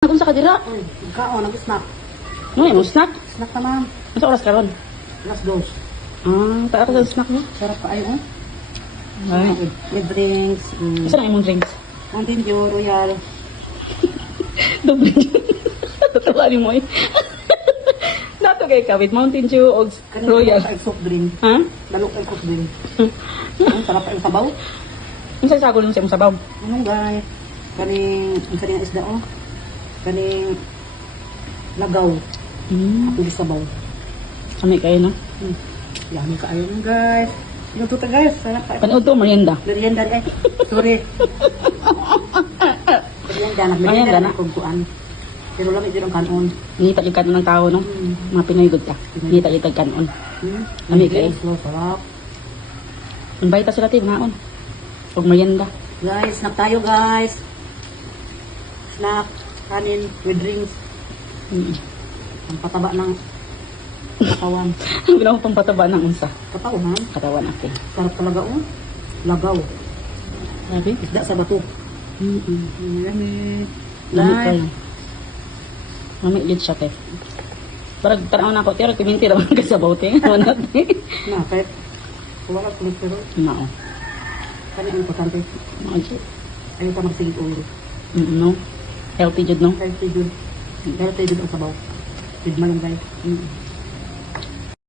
Unsa ka dira? Uy, kaon, nag-snack. Mo imong snack? Snack naman. Unsa oras karon? Last dose. Tayo ka sa snack mo. Sarap ka ayo, oh. Ay. With drinks. Unsa na imong drinks? Mountain Dew, Royal. Doble. Tatawa ni mo eh. Dato kay ka with Mountain Dew o Royal. Ay, soft drink. Ha? Lalo kay soft drink. Ang sarap ang sabaw. Unsa sagol mo sa imong sabaw? Anong guys? Kaning isda, oh. Kaning lagaw. Ako di sabaw. Kami kayo no? Yummy ka ayo, guys. Luto ta, guys. Sarap ka. Panood to merienda. Merienda ay. Sorry. Merienda na. Merienda na kung kuan. Pero lamig din ang kanon. Ngita yung kanon ng tao no? Mga Pinoy good ka. Ngita yung kanon. Kami kayo. Sarap. Invite ta sila tayo naon. Og merienda. Guys, snack tayo, guys. Snack, kanin, with drinks. Ang pataba ng katawan. Ang bilang pang pataba ng unsa. Katawan. Katawan okay. Sarap talaga, oh. Lagaw. Sabi? Isda sa bato. Lami Guys. kayo. Lami gid siya te. Parang tanaw na ako tira kuminti ra man ka sa bote. Wala te. Na, kahit wala kolesterol. Mao. Kanin ang importante. Mao jud. Ayaw ka magsigit ulo. No. Healthy jud no. Healthy good ang sabaw. With malunggay.